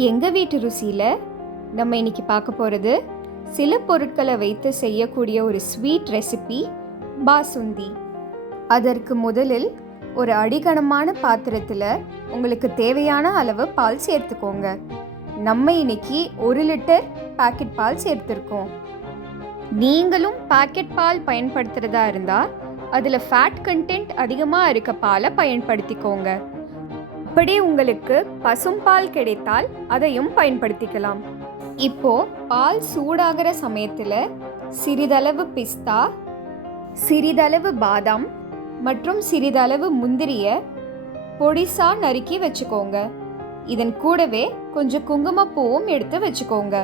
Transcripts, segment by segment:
எங்கள் வீட்டு ருசியில் நம்ம இன்னைக்கு பார்க்க போகிறது சில பொருட்களை வைத்து செய்யக்கூடிய ஒரு ஸ்வீட் ரெசிபி பாசுந்தி. அதற்கு முதலில் ஒரு அடிகனமான பாத்திரத்தில் உங்களுக்கு தேவையான அளவு பால் சேர்த்துக்கோங்க. நம்ம இன்னைக்கு 1 லிட்டர் பாக்கெட் பால் சேர்த்துருக்கோம். நீங்களும் பாக்கெட் பால் பயன்படுத்துகிறதா இருந்தால் அதில் ஃபேட் கண்டென்ட் அதிகமாக இருக்க பாலை பயன்படுத்திக்கோங்க. அப்படி உங்களுக்கு பசும்பால் கிடைத்தால் அதையும் பயன்படுத்திக்கலாம். இப்போ பால் சூடாகிற சமயத்தில் சிறிதளவு பிஸ்தா, சிறிதளவு பாதாம் மற்றும் சிறிதளவு முந்திரியை பொடிசா நறுக்கி வச்சுக்கோங்க. இதன் கூடவே கொஞ்சம் குங்குமப்பூவும் எடுத்து வச்சுக்கோங்க.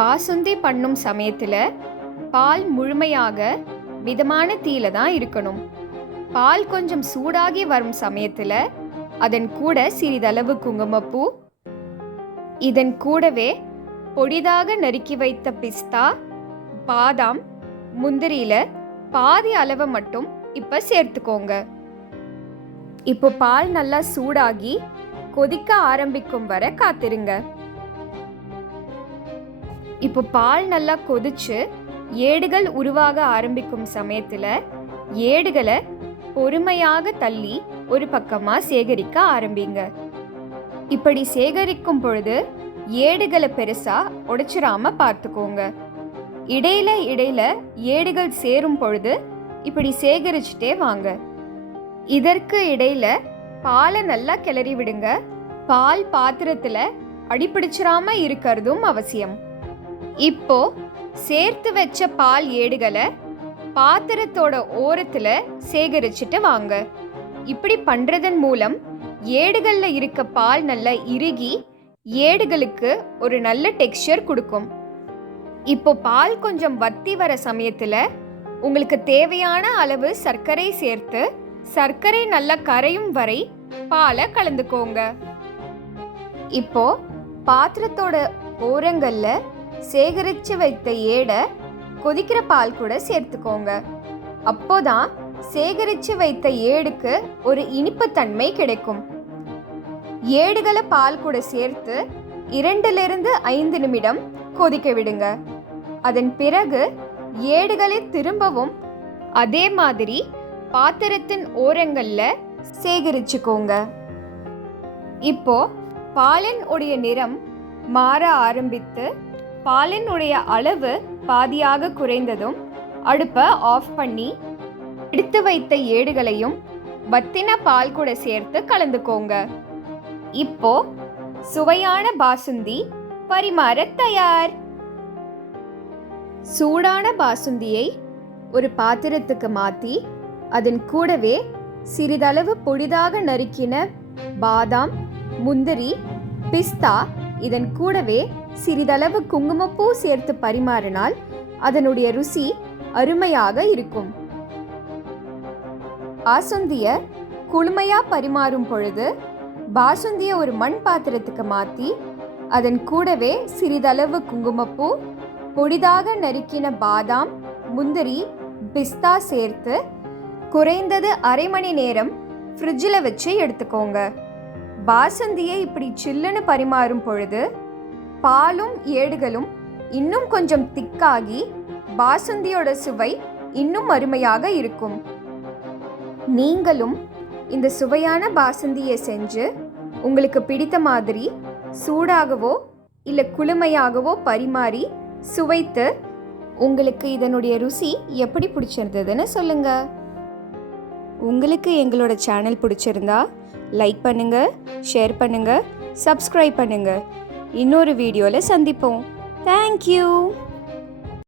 பாசுந்தி பண்ணும் சமயத்தில் பால் முழுமையாக மிதமான தீயில தான் இருக்கணும். பால் கொஞ்சம் சூடாகி வரும் சமயத்தில் அதன் கூட சிறிதளவு குங்குமப்பூ, இதன் கூடவே பொடிதாக நறுக்கி வைத்த பிஸ்தா, பாதாம், முந்திரியில பாதி அளவை மட்டும் இப்போ சேர்த்துக்கோங்க. இப்போ பால் நல்லா சூடாகி கொதிக்க ஆரம்பிக்கும் வரை காத்திருங்க. இப்போ பால் நல்லா கொதிச்சு ஏடுகள் உருவாக ஆரம்பிக்கும் சமயத்தில் ஏடுகளை பொறுமையாக தள்ளி ஒரு பக்கமாக சேகரிக்க ஆரம்பிங்க. இப்படி சேகரிக்கும் பொழுது ஏடுகளை பெருசாக உடைச்சிடாம பார்த்துக்கோங்க. இடையில ஏடுகள் சேரும் பொழுது இப்படி சேகரிச்சுட்டே வாங்க. இதற்கு இடையில பாலை நல்லா கிளறி விடுங்க. பால் பாத்திரத்தில் அடிப்பிடிச்சிடாம இருக்கிறதும் அவசியம். இப்போ சேர்த்து வச்ச பால் ஏடுகளை பாத்திரத்தோட ஓரத்தில் சேகரிச்சுட்டு வாங்க. இப்படி பண்ணுறதன் மூலம் ஏடுகளில் இருக்க பால் நல்லா இறுகி ஏடுகளுக்கு ஒரு நல்ல டெக்ஸ்சர் கொடுக்கும். இப்போ பால் கொஞ்சம் வத்தி வர சமயத்தில் உங்களுக்கு தேவையான அளவு சர்க்கரை சேர்த்து சர்க்கரை நல்லா கரையும் வரை பாலை கலந்துக்கோங்க. இப்போ பாத்திரத்தோட ஓரங்களில் சேகரித்து வைத்த ஏடை கொதிக்கிற பால் கூட சேர்த்துக்கோங்க. அப்போதான் சேகரித்து வைத்த ஏடுக்கு ஒரு இனிப்புத்தன்மை கிடைக்கும். ஏடுகளை பால் கூட சேர்த்து 2 to 5 நிமிடம் கொதிக்க விடுங்க. அதன் பிறகு ஏடுகளை திரும்பவும் அதே மாதிரி பாத்திரத்தின் ஓரங்களில் சேகரிச்சுக்கோங்க. இப்போ பாலின் உடைய நிறம் மாற ஆரம்பித்து பாலின் உடைய அளவு பாதியாக குறைந்ததும் அடுப்பை ஆஃப் பண்ணி எடுத்து வைத்த ஏடுகளையும் வத்தின பால் கூட சேர்த்து கலந்துக்கோங்க. இப்போ சுவையான பாசுந்தி பரிமாற தயார். சூடான பாசுந்தியை ஒரு பாத்திரத்துக்கு மாற்றி அதன் கூடவே சிறிதளவு பொடிதாக நறுக்கின பாதாம், முந்திரி, பிஸ்தா, இதன் கூடவே சிறிதளவு குங்குமப்பூ சேர்த்து பரிமாறினால் அதனுடைய ருசி அருமையாக இருக்கும். பாசுந்தியை குளுமையா பரிமாறும் பொழுது பாசுந்தியை ஒரு மண் பாத்திரத்துக்கு மாற்றி அதன் கூடவே சிறிதளவு குங்குமப்பூ, பொடிதாக நறுக்கின பாதாம், முந்திரி, பிஸ்தா சேர்த்து குறைந்தது 1/2 மணி நேரம் ஃப்ரிட்ஜில் வச்சு எடுத்துக்கோங்க. பாசுந்தியை இப்படி சில்லுன்னு பரிமாறும் பொழுது பாலும் ஏடுகளும் இன்னும் கொஞ்சம் திக்காகி பாசுந்தியோட சுவை இன்னும் அருமையாக இருக்கும். நீங்களும் இந்த சுவையான பாசுந்தியை செஞ்சு உங்களுக்கு பிடித்த மாதிரி சூடாகவோ இல்லை குளுமையாகவோ பரிமாறி சுவைத்து உங்களுக்கு இதனுடைய ருசி எப்படி பிடிச்சிருந்ததுன்னு சொல்லுங்க. உங்களுக்கு எங்களோட சேனல் பிடிச்சிருந்தா லைக் பண்ணுங்க, ஷேர் பண்ணுங்க, சப்ஸ்கிரைப் பண்ணுங்க. இன்னொரு வீடியோவில் சந்திப்போம். தேங்க்யூ.